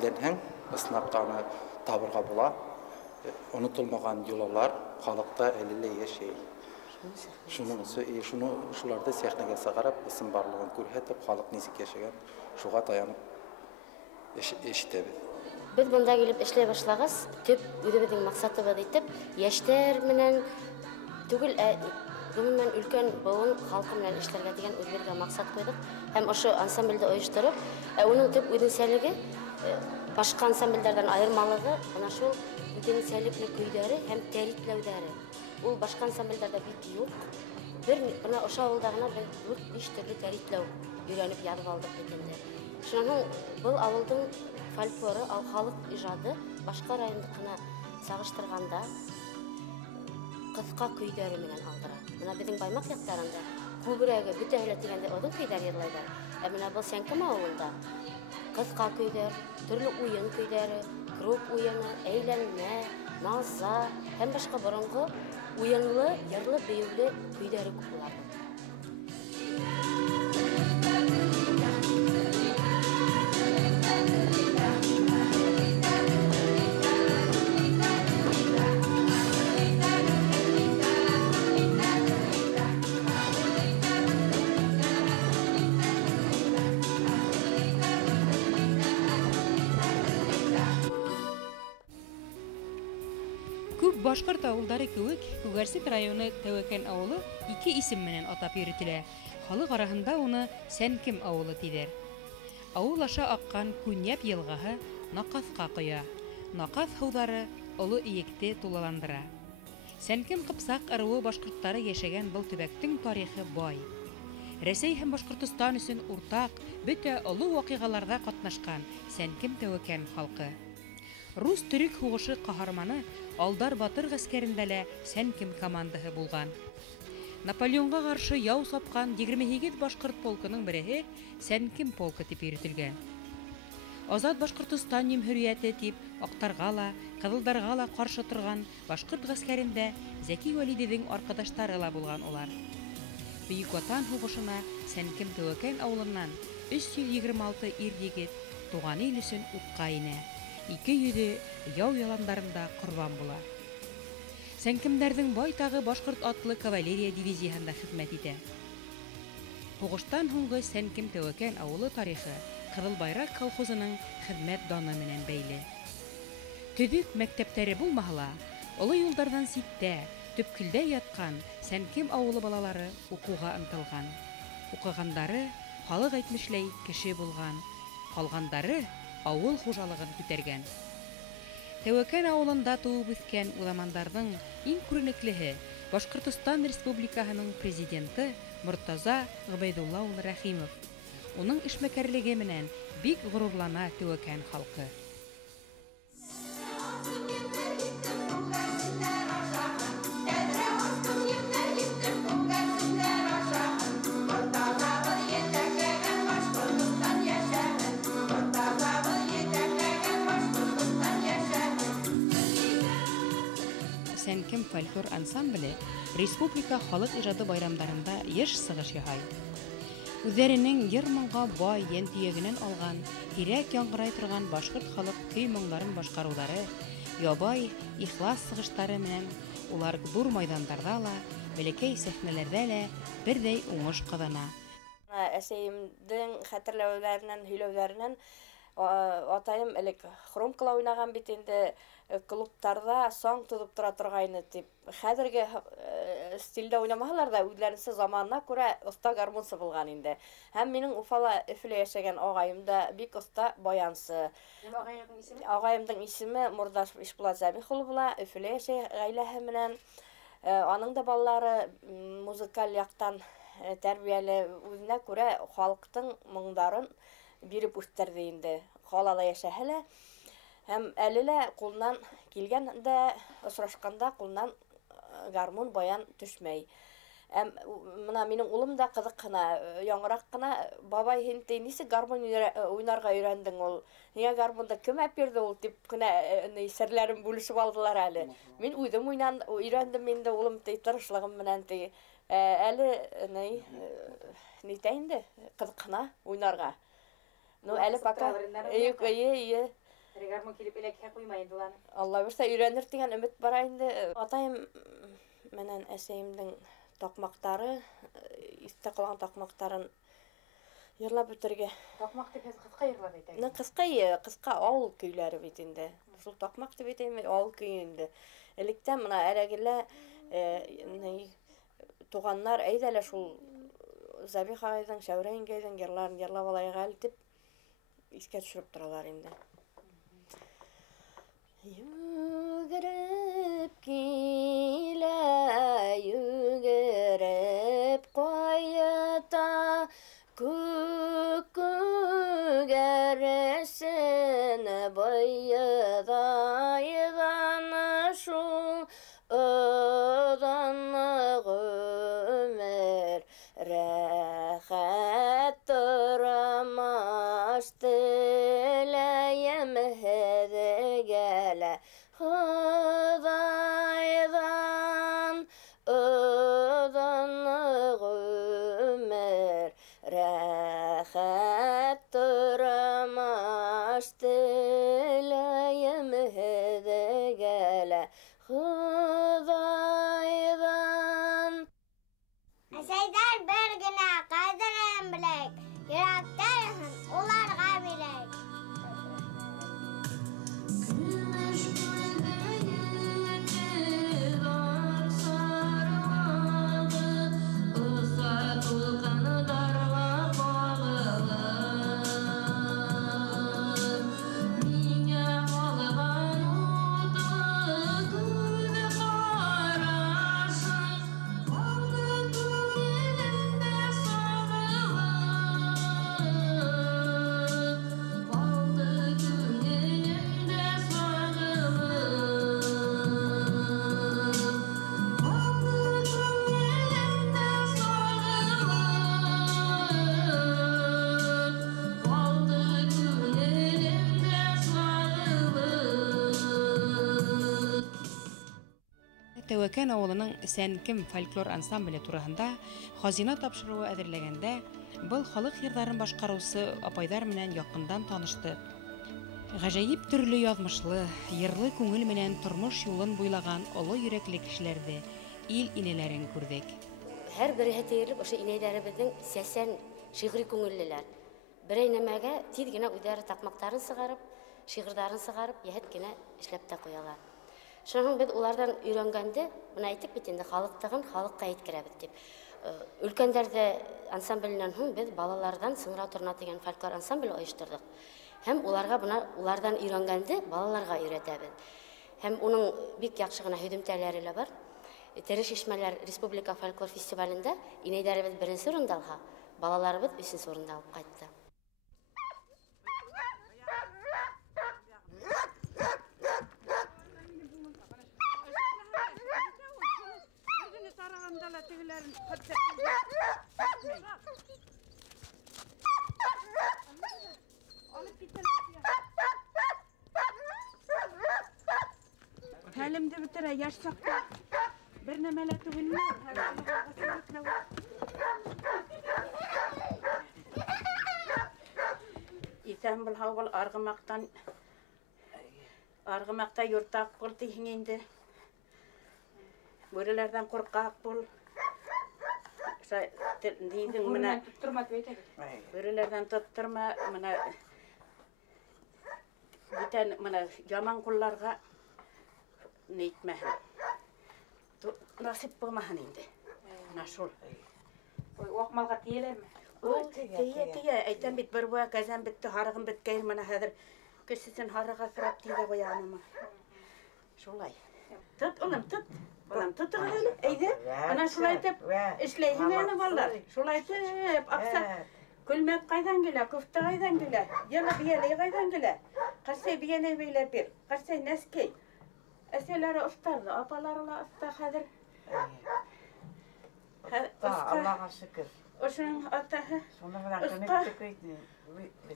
Bilenhen ısnapkanı tabırga bula. Unutulmagan yolalar halkta elile yaşay. Şularda sehnaga sagarap ısın barlığın көрһетip halk nizik yaşagan şuğa dayanıp eşitebid. Biz bunda gelip eşley başlagız, tüp üdebedin maksatı var etip, yaşlar menen tugul gümümen ülken boğun halkı menen işlerge degen özgürge maksat koyduk. Hem oşu ansamblede oyuşturup, onun tüp üdinseligi başka ansambllerden ayırmalığı, ana şol üdinsellikli köyderi hem teritlevderi. Bu başka ansamblerde bir yok. Buna oşu avıldağına ben 5 türlü teritlev öğrenip yadıp aldık dekende. Şunun bu avıldın folkloru, halk icadı başka rayondukuna sağıştırganda kızqa köyderi menen aldıra. Buna bizim baymak yaklarında Kuburayga bütün evlet degende odun köyderi yedlaylar. Buna bu Senkim avulunda kızqa köyder, türlü uyun köyderi, grup uyunu, eğlenme, nazza, hem başka burungu uyunlu, yarlı, beyivli köyderi kukulardı. Башкорт авылдары кебек, Күгәрсек районы Тәвәкән авылы 2 исем менән атап йөртелә. Халык арасында уны Сәнкем авылы диләр. Авыл аша аккан Күньяп елгаһы Накафка коя. Накаф һыудары олы иекте тулаландыра. Сәнкем Кыпсак ырыуы башкортлары яшәгән был төбәктең тарихы бай. Рәсәй һәм Башкортстан өчен уртак, бөтә олы вакыйгаларда катнашкан Сәнкем Тәвәкән халкы. Рус-Төрек хугышы каһарманы Алдар Батыр гаскәрендә лә Сәнкем командаһы булган. Наполеонга каршы яу сапкан 28 башкорт полкының береһе Сәнкем полкы дип йөртелгән. Азат Башкортстан җөмһүрияте дип Актарга ла, Кызылдарга ла каршы торган башкорт гаскәрендә Зәки Вәлидевнең аркадашлары ла булган улар. Бөек Ватан хугышына Сәнкем Тәвәкән авылыннан 326 ир-егет туган ил өчен утка инә. 200 яу яландарында корбан була. Сәнкемнәрнең байтагы башкорт атлы кавалерия дивизиясында хезмәт итә. Хугыштан һуңгы Сәнкем Тәвәкән авылы тарихы Кызыл Байрак колхозының хезмәт даны менән бәйле. Төбәк мәктәптәре булмаһа, олы юлдардан ситтә, төпкелдә яткан Сәнкем авылы балалары укуга ынтылган. Укыгандары халык әйтмешләй кеше булган, калгандары авыл хуҗалыгын күтәргән. Тәвәкән авылында туып үскән уламандарның иң күренеклеһе Башкортстан Республикаһының президенты Муртаза Габайдулла улы Рәхимов. Уның эшмәкәрлеге менән бик горурлана Тәвәкән халкы. Сәнкем фольклор ансамбле республика халык иҗады байрамдарында еш сыгыш яһай. Үзләренең йыр-моңга бай янтиягеннән алган, кирәк яңгырай торган башкорт халык көй-моңнарын башкарулары, ябай, ихлас сыгыштары менән улар зур мәйданнарда ла, бәләкәй сәхнәләрдә лә бердәй уңыш казана. Әсәемнең хәтерләүләреннән, һөйләүләреннән атайым элек хромкала уйнаган бит инде клубтарда сон тудып тора торгайны дип. Хәзерге стилдә уйнамаһалар да үзләренчә заманына күрә оста гармунчы булган инде. Һәм минем Уфала Өфлә яшәгән агаем да бик оста баянчы. Агаемның исеме Мурдаш Ишбулат Забихул була, Өфлә яшәй гаиләһе менән. Аның да балалары музыкаль яктан тәрбияле, үзенә күрә халыктың моңдарын биреп үстерде инде. Халала яшәһәләр. Һәм әле лә кулнан килгәндә, осрашканда кулнан гармун баян төшмәй. Мына минем улым да кызык кына, яңгырак кына, бабай һин нисек гармун уйнарга өйрәндең ул? Нигә гармунда кем әперде ул дип кына серләрен бүлешеп алдылар әле. Мин үзем өйрәндем инде улым тырышлыгым менән әле нитә инде кызык кына уйнарга. Ну әле пока Хригармон килеп элекке куймайдылар. Алла берсе өйрәнер дигән өмет бар инде. Атайым менән әсәемнең токмактары, истә калган токмактарын йырлап үтәргә. Токмак дип кыска йырлап әйтәгез. Кыска авыл көйләре бит инде. Шул токмак дип әйтәм, авыл көе инде. Электән менә әрәгелә туганнар әйдәләр шул Забиха айдан, Шәүрә иңгәйдән йырларын йырлап алайык әле дип искә төшереп торалар инде. Югереп килә, югереп кайта, күк күгәрәсен байыдайдан шул одан гомер рәхәт торамаш теләем һәдәгәлә Худайдан одан гомер рәхәт торамаш теләем һәдәгәлә Худайдан. Әсәйдәр бер генә кадерен беләк, йөрәктән уларга бирәк. Тәвәкән авылының Сәнкем фольклор ансамбле турында хазина тапшыруы әзерләгәндә был халык йырларын башкаручы апайдар менән якындан танышты. Гаҗәеп төрле язмышлы, йырлы күңел менән тормыш юлын буйлаган олы йөрәкле кешеләрде, ил инәләрен күрдек. Һәр бере тиерлек ошо инәйләребезнең сәсән шигъри күңеллеләр. Берәй нәмәгә тиз генә үҙләре такмактарын сыгарып, шигырьдарын сыгарып, яһәт кенә эшләп тә куялар. Шуның без улардан өйрәнгәндә, моны әйтеп бит инде халыктыгын халыкка әйткерәбез дип. Өлкәндәрдә ансамбленнән һуң без балалардан Сыңрау торна дигән фольклор ансамбле оештырдык. Һәм уларга улардан өйрәнгәндә балаларга өйрәтәбез. Һәм уның бик яхшы гына һөҗүмтәләре лә бар. Тере Шишмәләр Республика фольклор фестивалендә инәйләребез беренче урында алга, балаларыбыз өченче урында алып кайтты. Хәлемде бетерә, яшь сакта. Бер нәмәлә түгелме? Исән бул һау бул аргымакта йортак бул тиһин инде. Бүреләрдән куркак бул. Дидең менә Туттырма әйтәгез. бүреләрдән тоттырма, менә бүтән менә яман кулларга нитмәһен. Насип булмаһын инде. Менә шул. Вакмалга тиеләрме? Тия, әйтәм бит бер буя казан битте, харыгым биткән, менә хәзер кешесен харыга сырап тиде куянымы. Шулай. Тот, улым, тот. Улым, тот әле. Әйдә. Менә шулай итеп эшләйһең әле балалар. Шулай итеп акса. Күлмәк кайдан килә, кофта кайдан килә? Яла бияле кайдан килә? Кайсы бияле бәйләп бир. Кайсы нәскәй. Әсәләре остарды, апалары ла оста хәзер. Аллаға шүкір. Ошының атаһы.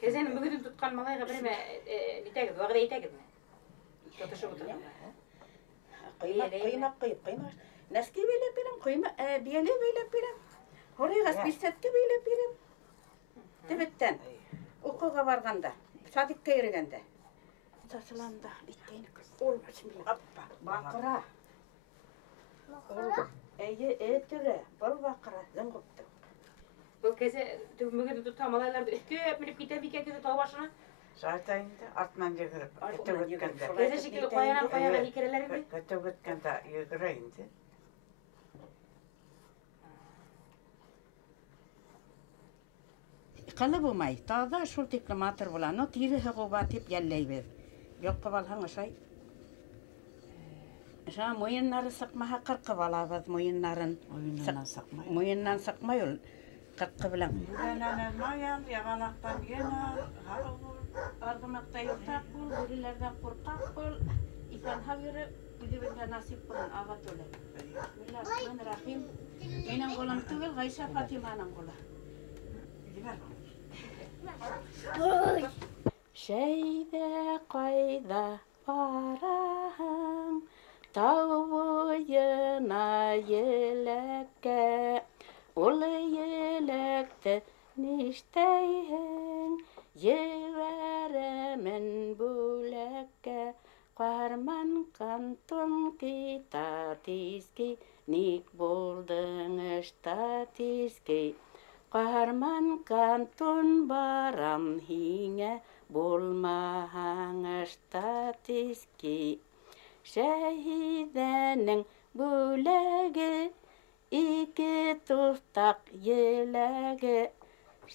Кезен мөгүдүн туткан малайга биреме нитәгез, вәгъдә итәгезме? Тотышып утырган. Кыймак. Нәскәй бәйләп бирәм, кыймак, бияле бәйләп бирәм. Хорыйга списәткә бәйләп бирәм. Тибеттән. Укуга барганда, садикка йөргәндә. сасыланда иттейник. Ol bismillah. Appa. Baqıra. Әйе, әтүре. Бұл бақыра. Зыңғыпты. Бұл кәсе түгмеге тұтам алайларды көп мініп кетем екен кәсе тау башына. Жартайында артынан жүгіріп, өтіп өткенде. Кәсе шекелі қояға екерелерің бе? Өтіп өткенде жүгірейінді. Қалы болмай, тағда шул текламатыр боланы, тири хығуба теп еллей бер. Жоққа балған ұшай. Жа мойыннары сықмаға қырқы балабыз мойыннарын. Ойынынан сақмай. Мойыннан сықмай ol. Қырқы білің. Үйленәнен маян, яғанақтан ена, ғалы бол. Арғымақта юқтақ бол, бүрілерден қорқақ бол. Ипан хавиры үдебенге насип болын аға төлі. Bismillahirrahmanirrahim. Менің қолым түгіл, Ғайша Фатиманың қолы. Шәйді қайда бараһың, тау бойына еләккә, олы еләкті ништәйһең, ебәрәмен бүләккә, қарман кантон кита тиски, ник болдың ішта тиски. Қарман кантон барам һиңә, булмаһаң ішта тиски. Шәһидәнең бүләге, ике туфтак еләге.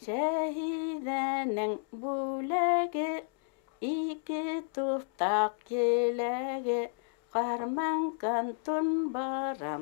Шәһидәнең бүләге, ике туфтак еләге. Қарман кантон барам